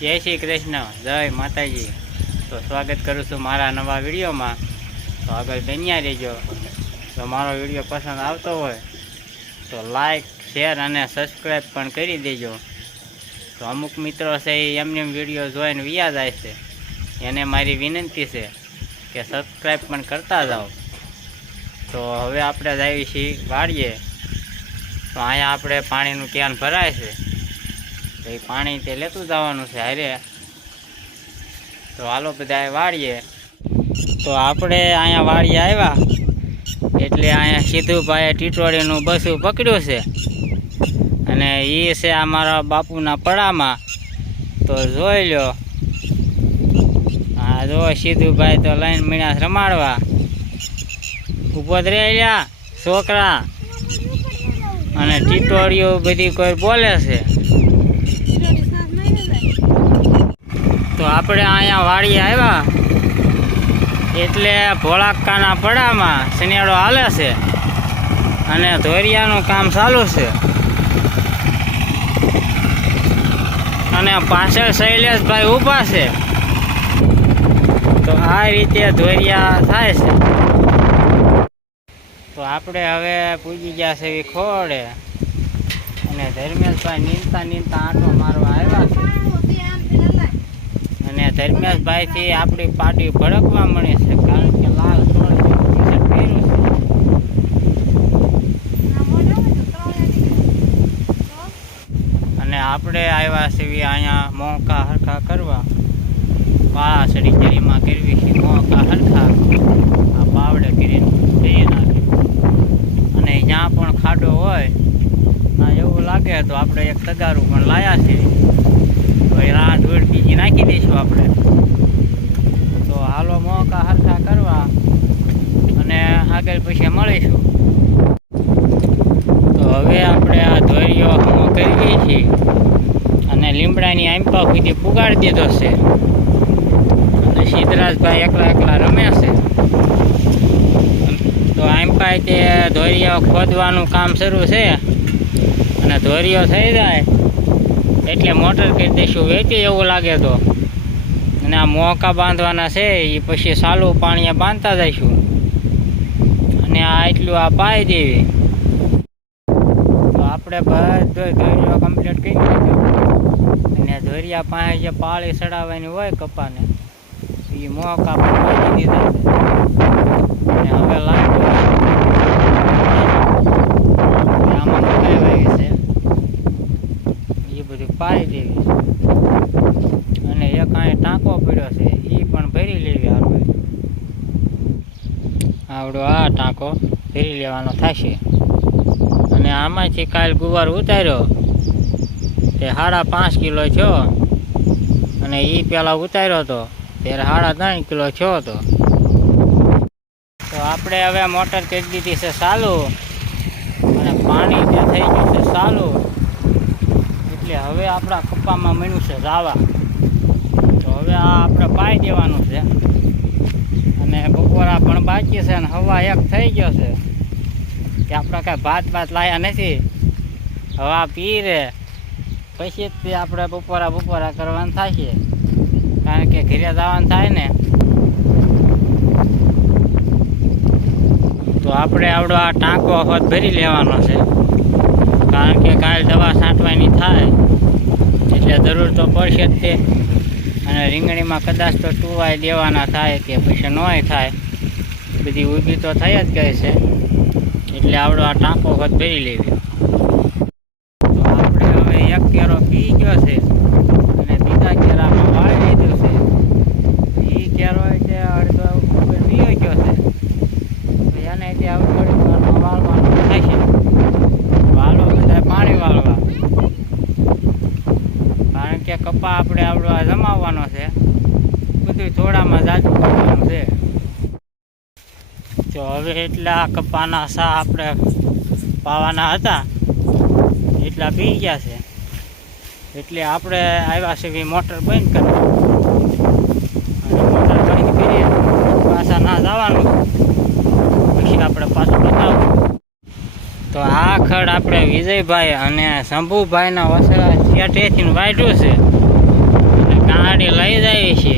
જય શ્રી કૃષ્ણ, જય માતાજી। તો સ્વાગત કરું છું મારા નવા વિડીયોમાં। તો આગળ બન્યા રહેજો। તો મારો વિડીયો પસંદ આવતો હોય તો લાઈક શેર અને સબસ્ક્રાઈબ પણ કરી દેજો। તો અમુક મિત્રો છે એ એમને વિડીયો જોઈને વ્યા જાય છે, એને મારી વિનંતી છે કે સબસ્ક્રાઈબ પણ કરતા જાઓ। તો હવે આપણે જઈએ છીએ વાડીએ। તો અહીંયા આપણે પાણીનું કેન ભરાય છે, તો એ પાણી તે લેતું જવાનું છે હારે। તો હાલો બધા વાળીએ। તો આપણે અહીંયા વાળીએ આવ્યા એટલે અહીંયા સિદ્ધુભાઈએ ટીટોળીનું બસું પકડ્યું છે અને એ છે અમારા બાપુના પડામાં। તો જોઈ લો, હા જો સિદ્ધુભાઈ તો લાઈન મીણા રમાડવા ઊભો જ રહ્યા છોકરા, અને ટીટોળીઓ બધી કોઈ બોલે છે। તો આપણે અહીંયા વાડીએ આવ્યા એટલે ભોળાકાના પડામાં શનિયાળો હાલે છે અને ધોરિયાનું કામ ચાલુ છે, અને પાછળ શૈલેષભાઈ ઊભા છે। તો આ રીતે ધોરિયા થાય છે। તો આપણે હવે પૂજી ગયા છે એવી ખોડે, અને ધર્મેશભાઈ નીંદતા આંટો મારવા આવ્યા છે, અને ધર્મેશભાઈથી આપણી પાટી ભડકવા મળે છે, કારણ કે લાલ ટી-શર્ટ પહેર્યું છે। અને આપણે આવ્યા છીએ અહીંયા મોંકા હરખા કરવા, પાળા સડી જરીમાં કરવી છે મોંકા હરખા, આ પાવડે કરીને જઈ નાખે, અને જ્યાં પણ ખાડો હોય ના એવું લાગે તો આપણે એક તગારું પણ લાયા છે, તો એ રાહ ધૂળ બીજી નાખી દઈશું આપણે। તો હાલો મોકા હરખા કરવા અને આગળ પછી મળીશું। તો હવે આપણે આ ધોરિયો હમો કરીએ છીએ અને લીમડાની આંપા સુધી પુગાડી દીધો છે, અને સિદ્ધરાજભાઈ એકલા રમે છે। તો આંપા તે ધોરિયો ખોદવાનું કામ શરૂ છે, અને ધોરિયો થઈ જાય એટલે મોટર કરી દઈશું વેચી એવું લાગે તો, અને આ મોકા બાંધવાના છે એ પછી સાલું પાણીએ બાંધતા જઈશું, અને આ એટલું આ પાઈ દેવી। તો આપણે બધો ધોરિયો કમ્પ્લીટ કરી દીધો, અને ધોરિયા પાસે જે પાળી ચડાવવાની હોય કપાને એ મોકા પણ બાંધી દીધા છે, અને હવે લાઈટ આમાં મુકાઈ છે એ બધું પાઈ દેવી, અને એક અહીં ટાંકો પડ્યો છે એ પણ ભરી લેવી હાલ। આવડો આ ટાંકો ભરી લેવાનો થશે, અને આમાંથી કાલ ગુવાર ઉતાર્યો તે 5.5 કિલો થયો, અને એ પેલા ઉતાર્યો હતો ત્યારે 3.5 કિલો થયો હતો। તો આપણે હવે મોટર કરી દીધી છે ચાલુ, અને પાણી ત્યાં થઈ ગયું છે ચાલુ, એટલે હવે આપણા કપ્પામાં મળ્યું છે રાવા। તો હવે આ આપણે પાઈ દેવાનું છે, અને બપોરા પણ બાકી છે, અને હવા એક થઈ ગયો છે કે આપણે કાંઈ ભાત લાયા નથી, હવા પી રે પછી જ આપણે બપોરા કરવાનું થશે, કારણ કે ઘરે જવાનું થાય ને। તો આપણે આવડો આ ટાંકો હોત ભરી લેવાનો છે, કારણ કે કાલ દવા છાંટવાની થાય એટલે જરૂર તો પડશે જ તે, અને રીંગણીમાં કદાચ તો ટુવાઈ દેવાના થાય કે પછી નોય થાય, બધી ઊભી તો થઈ જ ગઈ છે, એટલે આવડો આ ટાંકો હોત ભરી લેવી। તો આપણે હવે એક કેરો પી ગયો છે, અને બીજા કેરામાં વાળી લીધું છે, એ કેરો એટલે અડધો ઉપર પીયો ગયો છે, એને ત્યાં થોડીક વારમાં વાળવાનું થશે। વાળો બધા પાણી વાળવા, કારણ કે કપા આપણે આવડો આ જમાવવાનો છે, બધું થોડામાં જાજુ કરવાનું છે। તો હવે એટલા કપાના સા આપણે પાવાના હતા એટલા પી ગયા છે, એટલે આપણે આવ્યા છે મોટર બંધ કરવા, અને મોટર બંધ કરીએ પાછા ના જવાનું, પછી આપણે પાછું બતાવું। તો આ ખડ આપણે વિજયભાઈ અને શંભુભાઈના વસરા શેઠેથી વાઢ્યું છે, અને આડી લઈ જાય છે.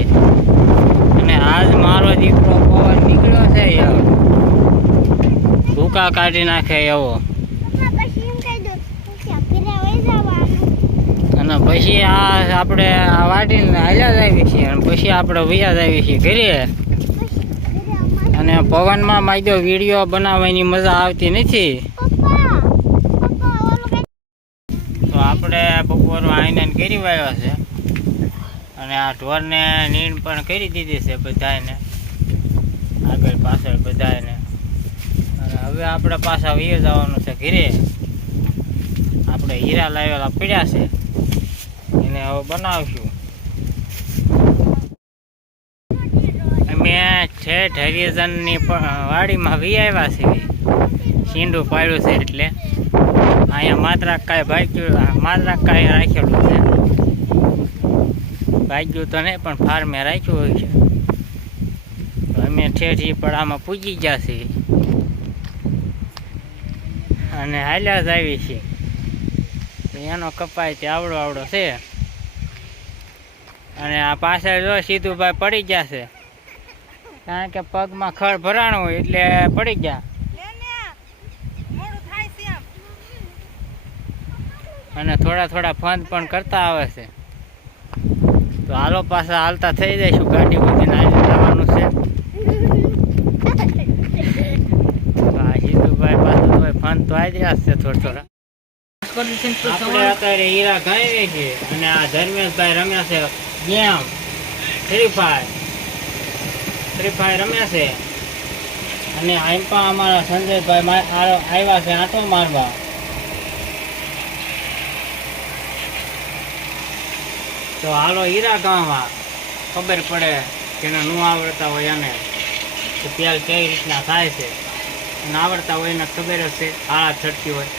અને આજ મારો દીકરો પવન નીકળ્યો છે યાર, ભૂકા કાઢી નાખે એવો. અને પછી આ આપણે આ વાટીને હાલ્યા જ આવી છીએ અને પછી આપણે વૈયા જ આવી છીએ ઘરે. અને પવનમાં માજો વિડીયો બનાવવાની મજા આવતી નથી. તો આપણે બપોર આવીને કરી વાવ્યા છે અને આ ઢોરને નીણ પણ કરી દીધી છે બધાને, આગળ પાછળ બધાને. અને હવે આપણે પાછા વહી જવાનું છે ઘરે. આપણે હીરા લાવેલા પડ્યા છે એને હવે બનાવશું. અમે ઠેઠ હરિજનની વાડીમાં વી આવ્યા છીએ, શીંડું પાડ્યું છે એટલે અહીંયા માત્રાકાય ભાગ્યું, માત્રાકાય રાખેલું છે. ભાગ્યું તો નહીં પણ ફાર્મે રાખ્યું હોય છે. અમે ઠેઠ પડામાં પૂજી ગયા છીએ અને હાલ્યા જ આવી છીએ. એનો કપાય તે આવડો આવડો છે. અને આ પાછળ જો સીધુભાઈ પડી ગયા છે, કારણ કે પગમાં ખડ ભરાણું હોય એટલે પડી ગયા. અને થોડા થોડા ફંદ પણ કરતા આવે છે. તો હાલો પાછા હાલતા થઈ જઈશું, ગાડી બધીને આવી જવાનું છે. આ સીધુભાઈ પાસે તો ફંદ તો આવી રહ્યા છે થોડા થોડા. આપણે અત્યારે હીરા ગાઈએ છીએ અને આ ધર્મેશભાઈ રમ્યા છે ગેમ ફ્રી ફાયર રમ્યા છે. અને આમ પણ અમારા સંજયભાઈ આવ્યા છે આંટો મારવા. તો હાલો હીરા ગામમાં ખબર પડે જેને ન આવડતા હોય એને કે તેલ કઈ રીતના થાય છે, અને આવડતા હોય એને ખબર જ છે હાળા છટકી હોય.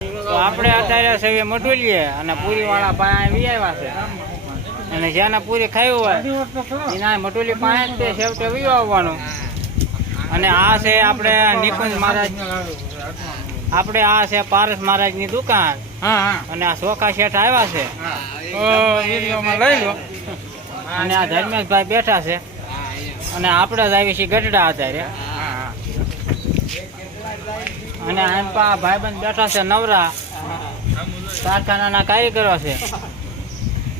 તો આપણે અત્યારે સવે મટુલીએ અને પૂરીવાળા પાસે વી આવ્યા છે. અને જેને પૂરી ખાયું હોય એના મટુલી પાસે જ તે છેવટે વી આવવાનું. અને આ છે આપણે નિકુંજ મહારાજ, આપણે આ છે પારસ મહારાજની દુકાન. અને આ સોખા શેઠ આવ્યા છે, લઈ લો. અને આ ધર્મેશભાઈ બેઠા છે અને આપણે જ આવી છીએ ગઢડા અત્યારે. અને આમ પા ભાઈબંધ બેઠા છે નવરા, કારખાનાના કારીગરો છે,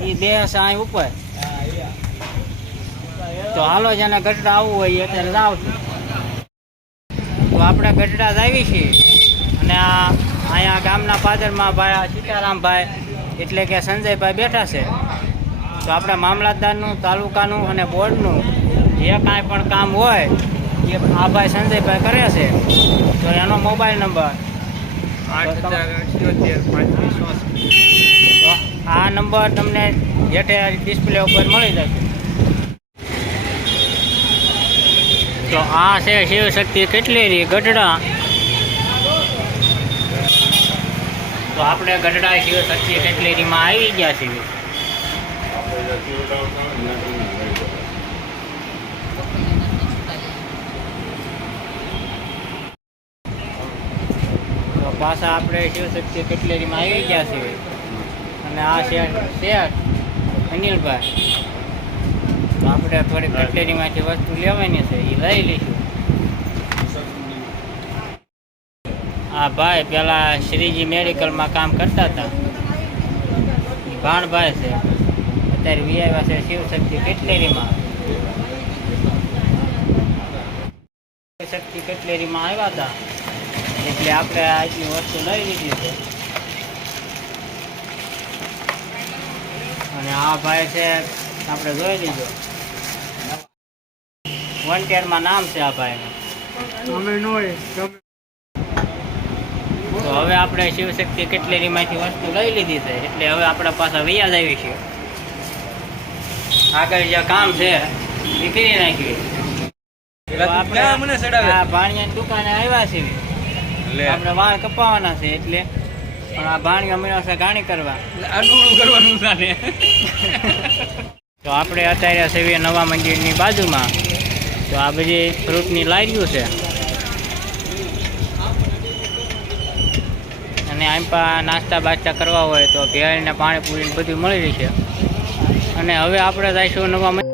એ બે છે અહીં ઉપર. તો હાલો જેને ગઢડા આવવું હોય અત્યારે જાવ છું. તો આપણે ગઢડા જ આવી છીએ. અને આ અહીંયા ગામના પાદરમાં ભાઈ સીતારામભાઈ એટલે કે સંજયભાઈ બેઠા છે. તો આપણે મામલતદારનું, તાલુકાનું અને બોર્ડનું જે કાંઈ પણ કામ હોય એ આ ભાઈ સંજયભાઈ કરે છે. તો એનો મોબાઈલ નંબર 8,78,5,20. તો આ નંબર તમને હેઠે ડિસ્પ્લે ઉપર મળી જશે. તો આ છે શિવશક્તિ કેટલેરી ગઢડા. તો આપણે ગઢડા શિવશક્તિ કેટલેરીમાં આવી ગયા છીએ. તો પાછા આપણે શિવશક્તિ કેટલેરીમાં આવી ગયા છીએ. અને આ શેઠ અનિલભાઈ. તો આપણે થોડી કેટલેરીમાંથી વસ્તુ લેવાની છે, એ લઈ લઈશું. આ ભાઈ પેલા શ્રીજી મેડિકલમાં કામ કરતા હતા, એ ભાણભાઈ છે. અત્યારે વી આવ્યા છે શિવશક્તિ કેટલેરીમાં. શિવશક્તિ કેટલેરીમાં આવ્યા હતા એટલે આપણે આજની વસ્તુ લઈ લીધી છે. અને આ ભાઈ છે આપણે જોઈ લીધો, વોન્ટેડમાં નામ છે આ ભાઈનું. તો હવે આપણે શિવશક્તિ કેટલેરીમાંથી વસ્તુ લઈ લીધી છે એટલે હવે આપણા પાછા વૈયા જ આવી છે. આગળ જે કામ છે એ કરી નાખીએ. ભાણિયાની દુકાને આવ્યા છીએ, આપણે વાળ કપાવાના છે એટલે. પણ આ ભાણિયો મળ્યો છે ગાણી કરવા, કરવાનું છે. તો આપણે અત્યારે સેવી નવા મંદિરની બાજુમાં. તો આ બધી ફ્રૂટની લારીઓ છે. અને આમ પા નાસ્તા બાસ્તા કરવા હોય તો ભેળ ને પાણીપુરી બધું મળી રહેશે. અને હવે આપણે જઈશું નવા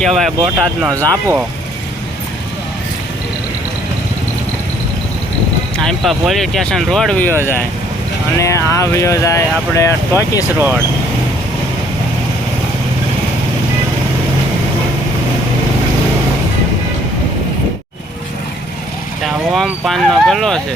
કહેવાય બોટાદનો ઝાપો. આમ પર પોલીસ સ્ટેશન રોડ વયો જાય અને આ વયો જાય આપણે ટોકીસ રોડ. ત્યાં ઓમ પાનનો ગલ્લો છે.